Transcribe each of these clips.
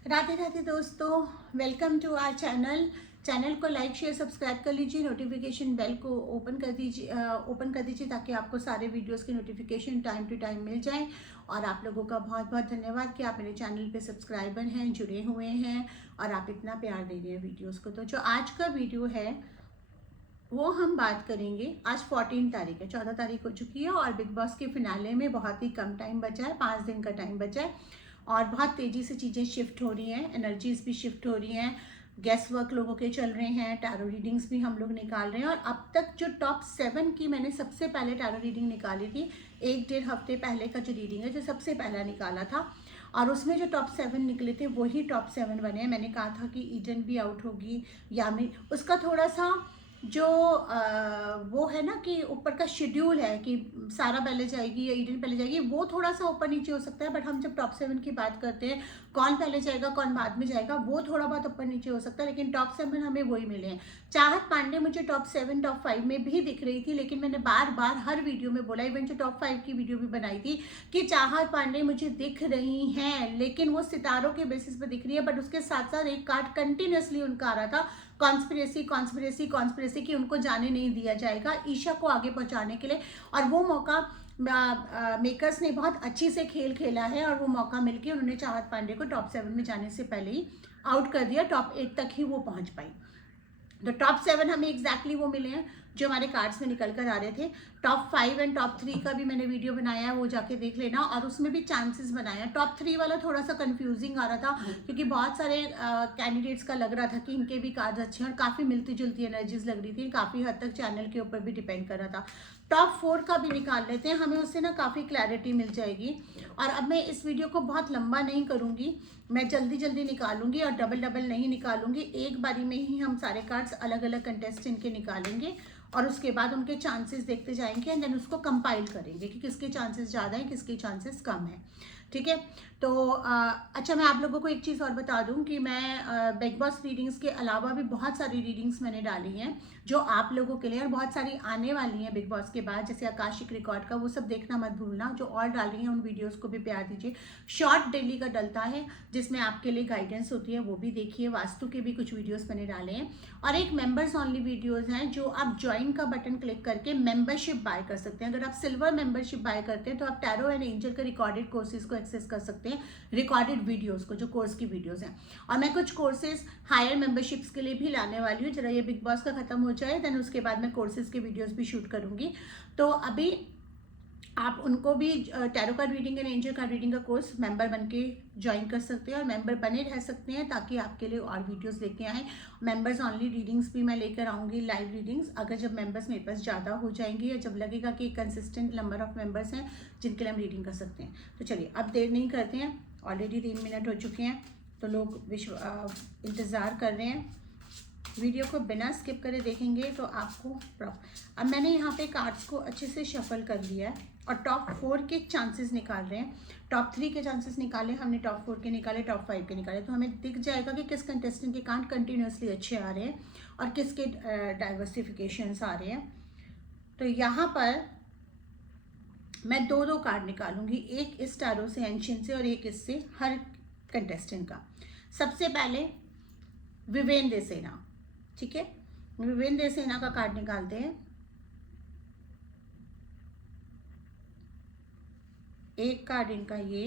राधे राधे दोस्तों, welcome to our channel को like share subscribe कर लीजिए। नोटिफिकेशन बेल को ओपन कर दीजिए ताकि आपको सारे वीडियोस की नोटिफिकेशन टाइम टू टाइम मिल जाए। और आप लोगों का बहुत बहुत धन्यवाद कि आप मेरे चैनल पे सब्सक्राइबर हैं, जुड़े हुए हैं और आप इतना प्यार दे रहे हैं वीडियोस को। तो जो आज का वीडियो है वो हम बात करेंगे। आज 14 तारीख है, 14 तारीख हो चुकी है और बिग बॉस के फिनाले में बहुत ही कम टाइम बचा है, 5 दिन का टाइम बचा है और बहुत तेज़ी से चीज़ें शिफ्ट हो रही हैं, एनर्जीज भी शिफ्ट हो रही हैं, गेस वर्क लोगों के चल रहे हैं, टैरो रीडिंग्स भी हम लोग निकाल रहे हैं। और अब तक जो टॉप 7 की मैंने सबसे पहले टैरो रीडिंग निकाली थी, 1-1.5 हफ्ते पहले का जो रीडिंग है, जो सबसे पहला निकाला था और उसमें जो टॉप 7 निकले थे वही टॉप 7 बने हैं। मैंने कहा था कि ईडन भी आउट होगी, यामी उसका थोड़ा सा जो वो है ना कि ऊपर का शेड्यूल है कि सारा पहले जाएगी या ईडन पहले जाएगी, वो थोड़ा सा ऊपर नीचे हो सकता है। बट हम जब टॉप 7 की बात करते हैं, कौन पहले जाएगा कौन बाद में जाएगा, वो थोड़ा बहुत ऊपर नीचे हो सकता है, लेकिन टॉप 7 हमें वही मिले हैं। चाहत पांडे मुझे टॉप 7 टॉप 5 में भी दिख रही थी, लेकिन मैंने बार बार हर वीडियो में बोला, इवन जो टॉप 5 की वीडियो भी बनाई थी, कि चाहत पांडे मुझे दिख रही हैं लेकिन वो सितारों के बेसिस पे दिख रही है। बट उसके साथ साथ एक कार्ड कंटिन्यूसली उनका आ रहा था, कॉन्स्पिरेसी कॉन्स्पिरेसी कॉन्स्पिरेसी, कि उनको जाने नहीं दिया जाएगा ईशा को आगे पहुंचाने के लिए। और वो मौका मेकर्स ने बहुत अच्छी से खेल खेला है और वो मौका मिलके उन्होंने चाहत पांडे को टॉप 7 में जाने से पहले ही आउट कर दिया, टॉप 8 तक ही वो पहुंच पाई। तो टॉप 7 हमें एग्जैक्टली वो मिले हैं जो हमारे कार्ड्स में निकल कर आ रहे थे। टॉप 5 एंड टॉप 3 का भी मैंने वीडियो बनाया है, वो जाके देख लेना, और उसमें भी चांसेस बनाया। टॉप 3 वाला थोड़ा सा कंफ्यूजिंग आ रहा था क्योंकि बहुत सारे कैंडिडेट्स का लग रहा था कि इनके भी कार्ड्स अच्छे हैं और काफ़ी मिलती जुलती एनर्जीज लग रही थी, काफ़ी हद तक चैनल के ऊपर भी डिपेंड कर रहा था। टॉप 4 का भी निकाल लेते हैं, हमें उससे ना काफ़ी क्लैरिटी मिल जाएगी। और अब मैं इस वीडियो को बहुत लंबा नहीं करूँगी, मैं जल्दी जल्दी निकालूंगी और डबल डबल नहीं निकालूंगी, एक बारी में ही हम सारे कार्ड्स अलग अलग कंटेस्टेंट के निकालेंगे और उसके बाद उनके चांसेस देखते जाएंगे एंड देन उसको कंपाइल करेंगे कि किसके चांसेस ज़्यादा हैं किसके चांसेस कम हैं। ठीक है। तो अच्छा, मैं आप लोगों को एक चीज़ और बता दूं कि मैं बिग बॉस रीडिंग्स के अलावा भी बहुत सारी रीडिंग्स मैंने डाली हैं जो आप लोगों के लिए, और बहुत सारी आने वाली हैं बिग बॉस के बाद, जैसे आकाशिक रिकॉर्ड का, वो सब देखना मत भूलना। जो और डाल रही हैं उन वीडियोस को भी प्यार दीजिए। शॉर्ट डेली का डलता है जिसमें आपके लिए गाइडेंस होती है, वो भी देखिए। वास्तु के भी कुछ वीडियोस मैंने डाले हैं और एक मेंबर्स ओनली वीडियोस हैं जो आप ज्वाइन का बटन क्लिक करके मेंबरशिप बाय कर सकते हैं। अगर आप सिल्वर मेंबरशिप बाय करते हैं तो आप टैरो एंड एंजल के रिकॉर्डेड कोर्सेज को एक्सेस कर सकते हैं, रिकॉर्डेड वीडियोस को, जो कोर्स की वीडियोस हैं। और मैं कुछ कोर्सेज हायर मेंबरशिप्स के लिए भी लाने वाली हूँ, जरा ये बिग बॉस का खत्म हो जाए, देन उसके बाद मैं कोर्सेज के वीडियोस भी शूट करूंगी। तो अभी आप उनको भी tarot card reading and angel card reading का कोर्स मेंबर बन के ज्वाइन कर सकते हैं और मेंबर बने रह सकते हैं ताकि आपके लिए और वीडियोस लेके आएँ। मेंबर्स ऑनली रीडिंग्स भी मैं लेकर आऊँगी, लाइव रीडिंग्स, अगर जब मेंबर्स मेरे पास ज़्यादा हो जाएंगे या जब लगेगा कि कंसिस्टेंट नंबर ऑफ मेंबर्स हैं जिनके लिए हम रीडिंग कर सकते हैं। तो चलिए अब देर नहीं करते हैं, ऑलरेडी 3 मिनट हो चुके हैं, तो लोग इंतज़ार कर रहे हैं। वीडियो को बिना स्किप करे देखेंगे तो आपको अब मैंने यहाँ पे कार्ड्स को अच्छे से शफल कर लिया है और टॉप 4 के चांसेस निकाल रहे हैं। टॉप 3 के चांसेस निकाले हमने, टॉप 4 के निकाले, टॉप 5 के निकाले, तो हमें दिख जाएगा कि किस कंटेस्टेंट के कार्ड कंटिन्यूसली अच्छे आ रहे हैं और किसके डाइवर्सिफिकेशंस आ रहे हैं। तो यहाँ पर मैं 2-2 कार्ड निकालूंगी, एक इस टैरो से एंशिएंट से और एक इससे, हर कंटेस्टेंट का। सबसे पहले विवेन देसेना, ठीक है, विवेन देसेना का कार्ड निकालते हैं। एक कार्ड इनका ये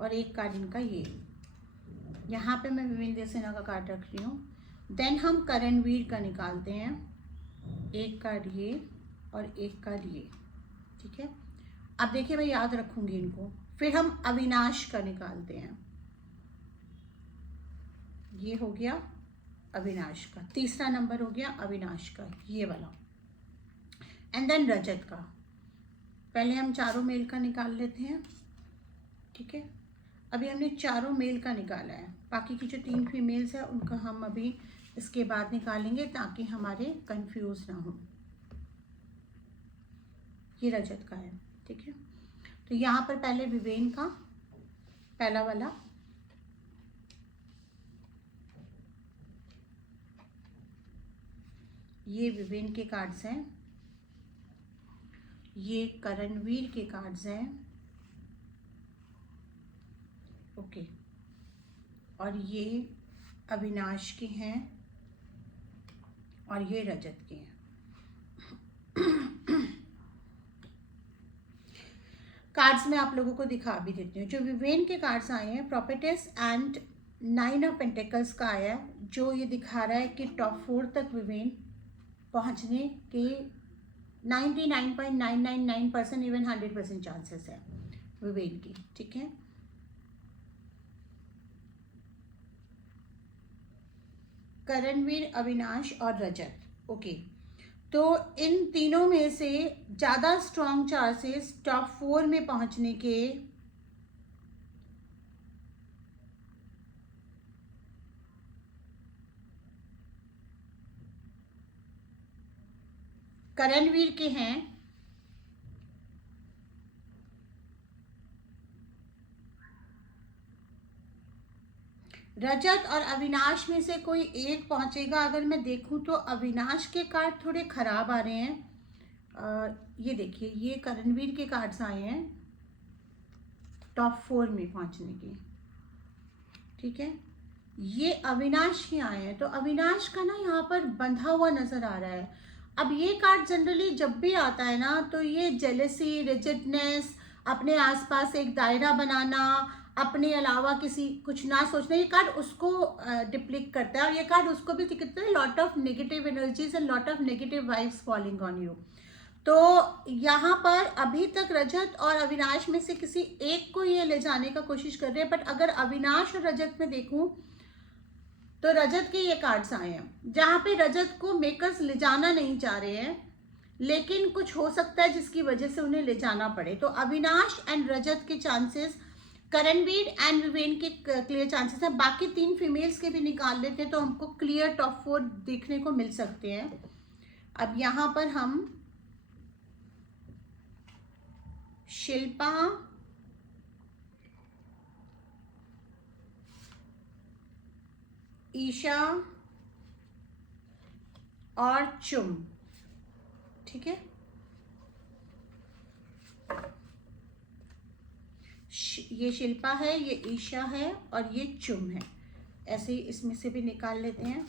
और एक कार्ड इनका ये, यहाँ पे मैं विवेन देसेना का कार्ड रख रही हूँ। देन हम करणवीर का निकालते हैं, एक कार्ड ये और एक कार्ड ये, ठीक है। अब देखिए मैं याद रखूंगी इनको। फिर हम अविनाश का निकालते हैं, ये हो गया अविनाश का, तीसरा नंबर हो गया अविनाश का, ये वाला। एंड देन रजत का। पहले हम चारों मेल का निकाल लेते हैं, ठीक है। अभी हमने चारों मेल का निकाला है, बाकी की जो 3 फीमेल्स है उनका हम अभी इसके बाद निकालेंगे ताकि हमारे कंफ्यूज ना हो। ये रजत का है, ठीक है। तो यहाँ पर पहले विवेन का पहला वाला, ये विवेन के कार्ड्स हैं, ये करणवीर के कार्ड्स हैं, ओके। और ये अविनाश के हैं और ये रजत के हैं। कार्ड्स में आप लोगों को दिखा भी देती हूँ। जो विवेन के कार्ड्स आए हैं, प्रॉपर्टीज एंड 9 ऑफ पेंटिकल्स का आया है, जो ये दिखा रहा है कि टॉप 4 तक विवेन पहुँचने के 99.999% इवन 100% चांसेस है विवेन की। ठीक है, करणवीर, अविनाश और रजत। ओके, तो इन तीनों में से ज़्यादा स्ट्रॉन्ग चांसेस टॉप 4 में पहुंचने के करणवीर के हैं, रजत और अविनाश में से कोई एक पहुंचेगा। अगर मैं देखूं तो अविनाश के कार्ड थोड़े खराब आ रहे हैं। ये देखिए, ये करणवीर के कार्ड्स आए हैं टॉप 4 में पहुंचने के। ठीक है, ये अविनाश के आए हैं, तो अविनाश का ना यहाँ पर बंधा हुआ नजर आ रहा है। अब ये कार्ड जनरली जब भी आता है ना, तो ये जेलेसी, रिजिडनेस, अपने आसपास एक दायरा बनाना, अपने अलावा किसी कुछ ना सोचना, ये कार्ड उसको डिप्लिक्ट करता है। और ये कार्ड उसको भी दिखता है lot of negative energies and lot of negative vibes falling on you. तो यहाँ पर अभी तक रजत और अविनाश में से किसी एक को ये ले जाने का कोशिश कर रहे हैं। बट अगर अविनाश और रजत में देखूं तो रजत के ये कार्ड्स आए हैं, जहाँ पे रजत को मेकर्स ले जाना नहीं चाह रहे हैं, लेकिन कुछ हो सकता है जिसकी वजह से उन्हें ले जाना पड़े। तो अविनाश एंड रजत के चांसेस, करणवीर एंड विवेन के क्लियर चांसेस हैं। बाकी 3 फीमेल्स के भी निकाल लेते हैं तो हमको क्लियर टॉप 4 देखने को मिल सकते हैं। अब यहाँ पर हम शिल्पा, ईशा और चुम। ठीक है, ये शिल्पा है, ये ईशा है और ये चुम है। ऐसे ही इसमें से भी निकाल लेते हैं।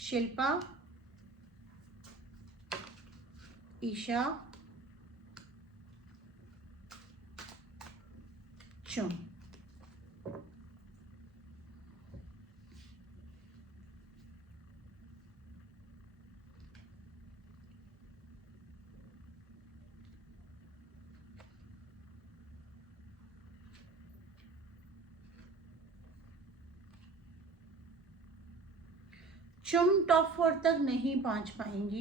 शिल्पा, ईशा, चुम। चुम टॉप 4 तक नहीं पहुंच पाएंगी,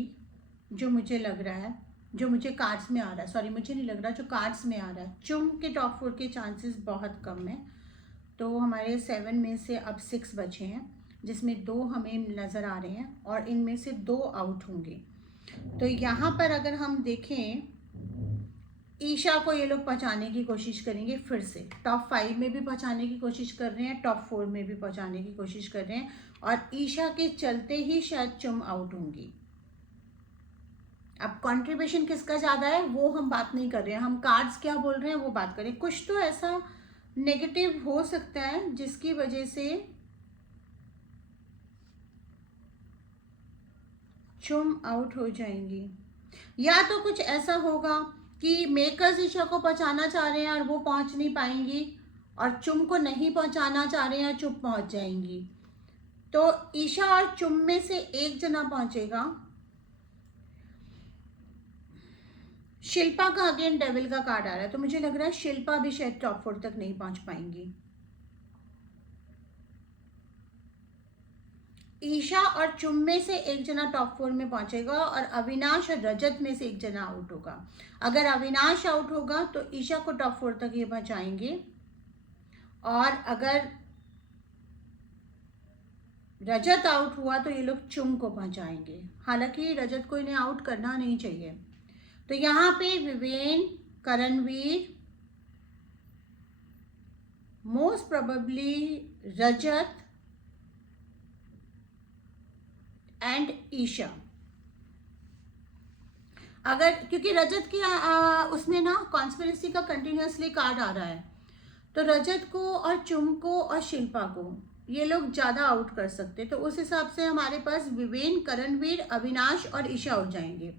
जो मुझे लग रहा है, जो मुझे कार्ड्स में आ रहा है। सॉरी, मुझे नहीं लग रहा, जो कार्ड्स में आ रहा है, चुम के टॉप 4 के चांसेस बहुत कम है। तो हमारे 7 में से अब 6 बचे हैं, जिसमें 2 हमें नज़र आ रहे हैं और इनमें से 2 आउट होंगे। तो यहाँ पर अगर हम देखें, ईशा को ये लोग पहुँचाने की कोशिश करेंगे, फिर से टॉप 5 में भी पहुँचाने की कोशिश कर रहे हैं, टॉप 4 में भी पहुँचाने की कोशिश कर रहे हैं, और ईशा के चलते ही शायद चुम आउट होंगी। अब कंट्रीब्यूशन किसका ज़्यादा है वो हम बात नहीं कर रहे हैं, हम कार्ड्स क्या बोल रहे हैं वो बात करें। कुछ तो ऐसा नेगेटिव हो सकता है जिसकी वजह से चुम आउट हो जाएंगी, या तो कुछ ऐसा होगा कि मेकर्स ईशा को पहुंचाना चाह रहे हैं और वो पहुंच नहीं पाएंगी, और चुम को नहीं पहुंचाना चाह रहे हैं, चुप पहुंच जाएंगी। तो ईशा और चुम में से एक जना पहुंचेगा। शिल्पा का अगेन डेविल का कार्ड आ रहा है, तो मुझे लग रहा है शिल्पा भी शायद टॉप 4 तक नहीं पहुंच पाएंगी। ईशा और चुम में से एक जना टॉप 4 में पहुंचेगा और अविनाश और रजत में से एक जना आउट होगा। अगर अविनाश आउट होगा तो ईशा को टॉप 4 तक ये पहुंचाएंगे, और अगर रजत आउट हुआ तो ये लोग चुम को पहुंचाएंगे। हालांकि रजत को इन्हें आउट करना नहीं चाहिए। तो यहाँ पे Vivian, Karanveer, most probably Rajat and Isha. अगर क्योंकि रजत की उसमें ना कॉन्स्पिरेसी का कंटिन्यूसली कार्ड आ रहा है, तो रजत को और चुम को और शिल्पा को ये लोग ज़्यादा आउट कर सकते, तो उस हिसाब से हमारे पास विवेन, करणवीर, अविनाश और ईशा हो जाएंगे।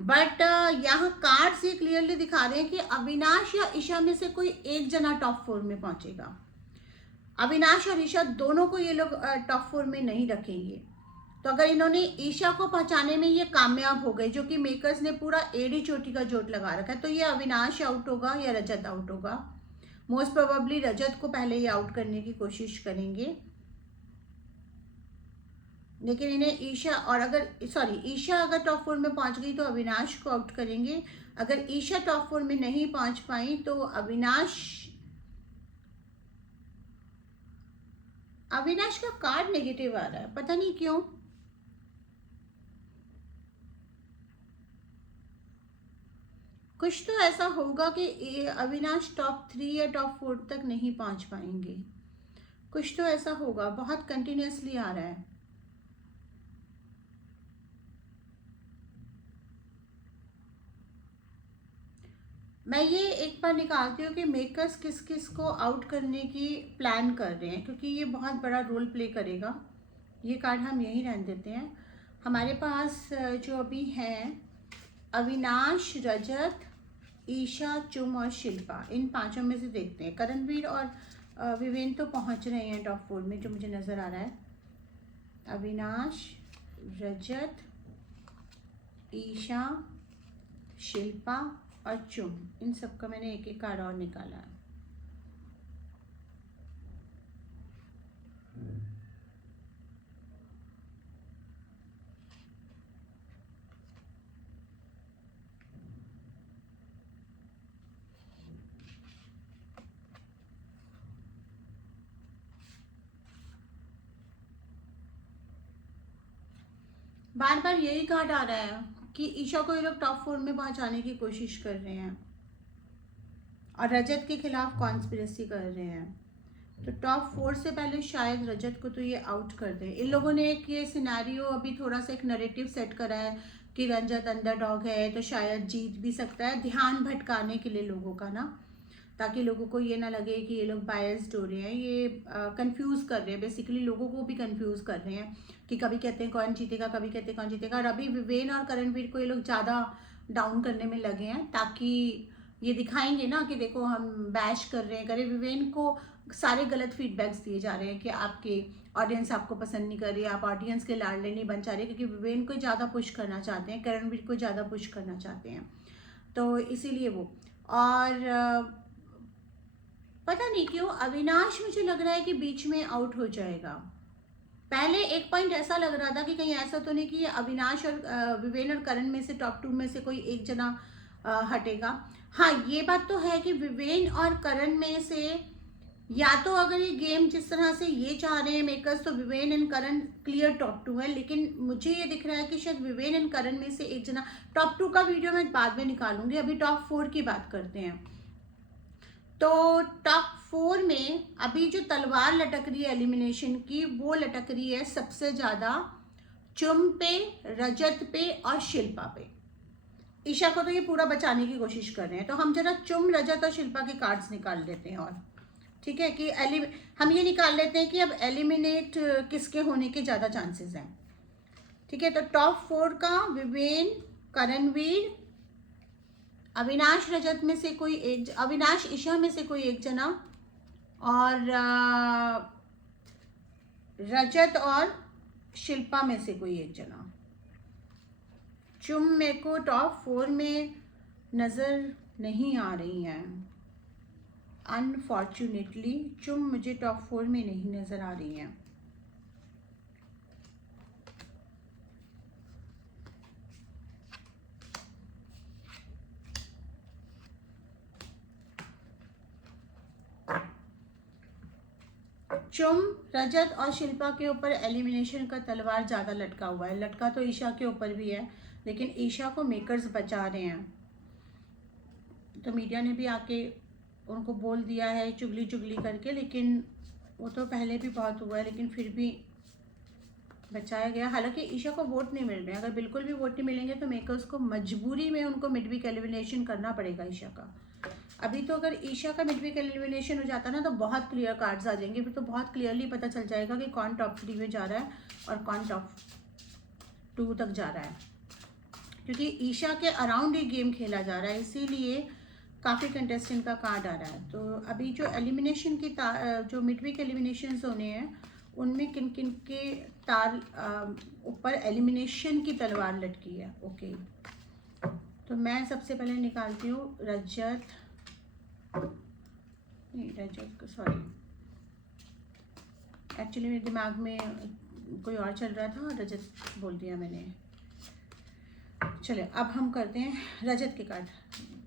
बट यहाँ कार्ड्स ये क्लियरली दिखा रहे हैं कि अविनाश या ईशा में से कोई एक जना टॉप 4 में पहुंचेगा। अविनाश और ईशा दोनों को ये लोग टॉप 4 में नहीं रखेंगे। तो अगर इन्होंने ईशा को पहुंचाने में ये कामयाब हो गए, जो कि मेकर्स ने पूरा एड़ी चोटी का जोट लगा रखा है, तो ये अविनाश आउट होगा या रजत आउट होगा। मोस्ट प्रोबेबली रजत को पहले ये आउट करने की कोशिश करेंगे, लेकिन इन्हें ईशा और ईशा अगर टॉप 4 में पहुंच गई तो अविनाश को आउट करेंगे। अगर ईशा टॉप 4 में नहीं पहुंच पाई तो अविनाश का कार्ड नेगेटिव आ रहा है, पता नहीं क्यों। कुछ तो ऐसा होगा कि अविनाश टॉप 3 या टॉप 4 तक नहीं पहुंच पाएंगे, कुछ तो ऐसा होगा। बहुत कंटिन्यूसली आ रहा है। मैं ये एक बार निकालती हूँ कि मेकर्स किस किस को आउट करने की प्लान कर रहे हैं, क्योंकि ये बहुत बड़ा रोल प्ले करेगा। ये कार्ड हम यहीं रहने देते हैं। हमारे पास जो अभी हैं अविनाश, रजत, ईशा, चुम और शिल्पा, इन पांचों में से देखते हैं। करणवीर और विवेन तो पहुंच रहे हैं टॉप 4 में, जो मुझे नज़र आ रहा है। अविनाश, रजत, ईशा, शिल्पा और चुम, इन सबका मैंने एक एक कार्ड और निकाला है। बार बार यही कार्ड आ रहा है कि ईशा को ये लोग टॉप 4 में पहुंचाने की कोशिश कर रहे हैं और रजत के खिलाफ कॉन्स्पिरेसी कर रहे हैं। तो टॉप 4 से पहले शायद रजत को तो ये आउट कर दें। इन लोगों ने एक ये सिनेरियो अभी थोड़ा सा एक नैरेटिव सेट करा है कि रजत अंडरडॉग है तो शायद जीत भी सकता है, ध्यान भटकाने के लिए लोगों का ना, ताकि लोगों को ये ना लगे कि ये लोग बायस्ड हो रहे हैं। ये कंफ्यूज कर रहे हैं, बेसिकली लोगों को भी कंफ्यूज कर रहे हैं कि कभी कहते हैं कौन जीतेगा, कभी कहते हैं कौन जीतेगा। और अभी विवेन और करणवीर को ये लोग ज़्यादा डाउन करने में लगे हैं, ताकि ये दिखाएंगे ना कि देखो हम बैश कर रहे हैं। करे विवेन को सारे गलत फीडबैक्स दिए जा रहे हैं कि आपके ऑडियंस आपको पसंद नहीं कर रही है, आप ऑडियंस के लाडले नहीं बन जा रहे, क्योंकि विवेन को ज़्यादा पुश करना चाहते हैं, करणवीर को ज़्यादा पुश करना चाहते हैं, तो इसीलिए वो। और पता नहीं क्यों अविनाश मुझे लग रहा है कि बीच में आउट हो जाएगा। पहले एक पॉइंट ऐसा लग रहा था कि कहीं ऐसा तो नहीं कि अविनाश और विवेन और करण में से टॉप 2 में से कोई एक जना हटेगा। हाँ, ये बात तो है कि विवेन और करण में से या तो अगर ये गेम जिस तरह से ये चाह रहे हैं मेकर्स, तो Viven and Karan clear top 2 है। लेकिन मुझे ये दिख रहा है कि शायद विवेन एंड करण में से एक जना टॉप 2 का वीडियो मैं बाद में निकालूंगी, अभी टॉप 4 की बात करते हैं। तो टॉप 4 में अभी जो तलवार लटक रही है एलिमिनेशन की, वो लटक रही है सबसे ज़्यादा चुम पे, रजत पे और शिल्पा पे। ईशा को तो ये पूरा बचाने की कोशिश कर रहे हैं, तो हम जरा चुम, रजत और शिल्पा के कार्ड्स निकाल लेते हैं। और ठीक है कि हम ये निकाल लेते हैं कि अब एलिमिनेट किसके होने के ज़्यादा चांसेस हैं। ठीक है, तो टॉप 4 का विवेन, करणवीर, अविनाश, रजत में से कोई एक, अविनाश, ईशा में से कोई एक जना, और रजत और शिल्पा में से कोई एक जना। चुम मेरे को टॉप 4 में नज़र नहीं आ रही हैं, अनफॉर्चुनेटली चुम मुझे टॉप 4 में नहीं नज़र आ रही हैं। चुम, रजत और शिल्पा के ऊपर एलिमिनेशन का तलवार ज़्यादा लटका हुआ है। लटका तो ईशा के ऊपर भी है, लेकिन ईशा को मेकर्स बचा रहे हैं। तो मीडिया ने भी आके उनको बोल दिया है चुगली चुगली करके, लेकिन वो तो पहले भी बहुत हुआ है, लेकिन फिर भी बचाया गया। हालांकि ईशा को वोट नहीं मिल रहे हैं, अगर बिल्कुल भी वोट नहीं मिलेंगे तो मेकर्स को मजबूरी में उनको मिड वीक एलिमिनेशन करना पड़ेगा ईशा का। अभी तो अगर ईशा का मिड वीक एलिमिनेशन हो जाता ना तो बहुत क्लियर कार्ड्स आ जाएंगे, फिर तो बहुत क्लियरली पता चल जाएगा कि कौन टॉप 3 में जा रहा है और कौन टॉप 2 तक जा रहा है, क्योंकि ईशा के अराउंड ही गेम खेला जा रहा है, इसीलिए काफ़ी कंटेस्टेंट का कार्ड आ रहा है। तो अभी जो एलिमिनेशन की जो मिड वीक एलिमिनेशन होने हैं उनमें किन किन के तार ऊपर एलिमिनेशन की तलवार लटकी है। ओके, तो मैं सबसे पहले निकालती हूँ रजत, नहीं रजत सॉरी, एक्चुअली मेरे दिमाग में कोई और चल रहा था, रजत बोल दिया मैंने। चलिए अब हम करते हैं रजत के कार्ड।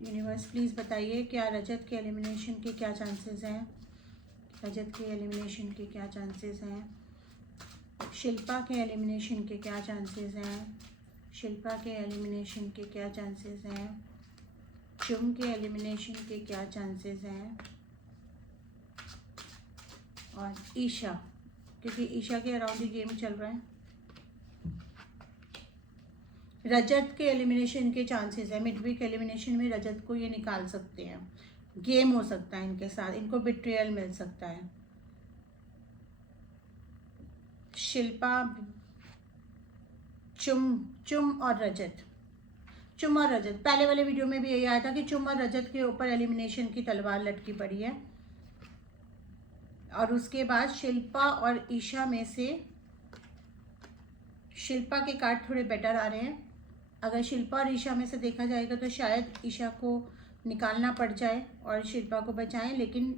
यूनिवर्स प्लीज़ बताइए क्या रजत के एलिमिनेशन के क्या चांसेस हैं, रजत के एलिमिनेशन के क्या चांसेस हैं, शिल्पा के एलिमिनेशन के क्या चांसेस हैं, शिल्पा के एलिमिनेशन के क्या चांसेस हैं, चुम के एलिमिनेशन के क्या चांसेस हैं, और ईशा, क्योंकि ईशा के अराउंड ही गेम चल रहा है। रजत के एलिमिनेशन के चांसेस है, मिड वीक एलिमिनेशन में रजत को ये निकाल सकते हैं, गेम हो सकता है इनके साथ, इनको बिट्रियल मिल सकता है। शिल्पा, चुम और रजत, चुम और रजत, पहले वाले वीडियो में भी यही आया था कि चुम और रजत के ऊपर एलिमिनेशन की तलवार लटकी पड़ी है। और उसके बाद शिल्पा और ईशा में से शिल्पा के कार्ड थोड़े बेटर आ रहे हैं। अगर शिल्पा और ईशा में से देखा जाएगा तो शायद ईशा को निकालना पड़ जाए और शिल्पा को बचाएं, लेकिन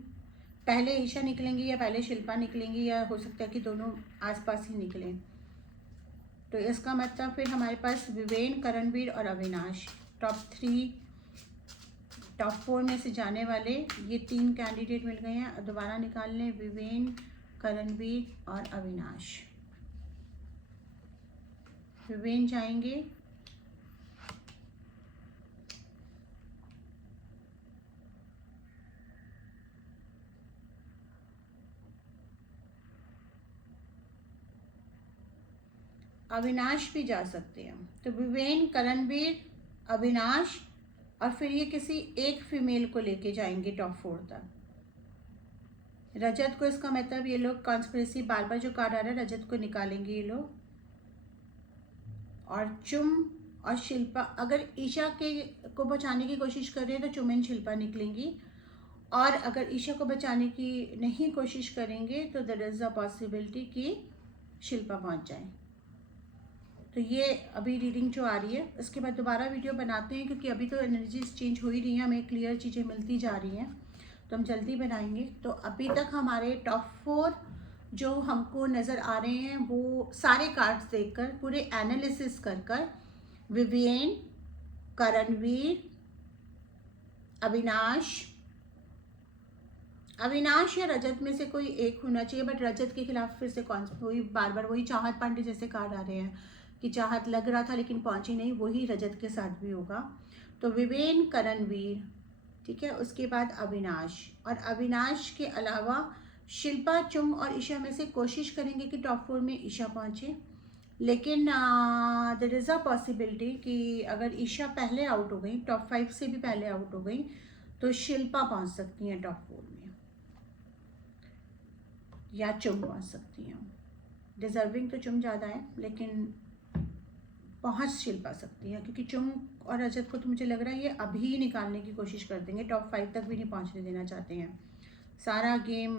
पहले ईशा निकलेंगी या पहले शिल्पा निकलेंगी, या हो सकता है कि दोनों आसपास ही निकलें। तो इसका मतलब फिर हमारे पास विवेन, करणवीर और अविनाश टॉप 3 टॉप 4 में से जाने वाले ये 3 कैंडिडेट मिल गए हैं। दोबारा निकाल लें, विवेन, करणवीर और अविनाश। विवेन जाएंगे, अविनाश भी जा सकते हैं। तो विवेन, करणवीर, अविनाश, और फिर ये किसी एक फीमेल को लेके जाएंगे टॉप 4 तक। रजत को, इसका मतलब ये लोग कॉन्स्पिरेसी, बार बार जो कार्ड आ रहा है रजत को निकालेंगे ये लोग। और चुम और शिल्पा, अगर ईशा के को बचाने की कोशिश कर रहे हैं तो चुम एंड शिल्पा निकलेंगी, और अगर ईशा को बचाने की नहीं कोशिश करेंगे तो देयर इज़ अ पॉसिबिलिटी कि शिल्पा पहुंच जाए। तो ये अभी रीडिंग जो आ रही है, इसके बाद दोबारा वीडियो बनाते हैं, क्योंकि अभी तो एनर्जीज चेंज हो ही रही हैं, हमें क्लियर चीज़ें मिलती जा रही हैं, तो हम जल्दी बनाएंगे। तो अभी तक हमारे टॉप 4 जो हमको नज़र आ रहे हैं वो सारे कार्ड्स देखकर, पूरे एनालिसिस कर कर, विवियन, करणवीर, अविनाश या रजत में से कोई एक होना चाहिए, बट रजत के खिलाफ फिर से वही बार बार वही चाहत पांडे जैसे कार्ड आ रहे हैं कि चाहत लग रहा था लेकिन पहुंची नहीं, वही रजत के साथ भी होगा। तो विवेन, करणवीर, ठीक है, उसके बाद अविनाश, और अविनाश के अलावा शिल्पा, चुम और ईशा में से कोशिश करेंगे कि टॉप 4 में ईशा पहुंचे, लेकिन देयर इज़ अ पॉसिबिलिटी कि अगर ईशा पहले आउट हो गई, टॉप 5 से भी पहले आउट हो गई, तो शिल्पा पहुंच सकती हैं टॉप 4 में, या चुम पहुंच सकती हैं। डिजर्विंग तो चुम ज़्यादा है, लेकिन पहुंच शिल्पा सकती है, क्योंकि चुम और रजत को तो मुझे लग रहा है ये अभी निकालने की कोशिश कर देंगे, टॉप 5 तक भी नहीं पहुंचने देना चाहते हैं। सारा गेम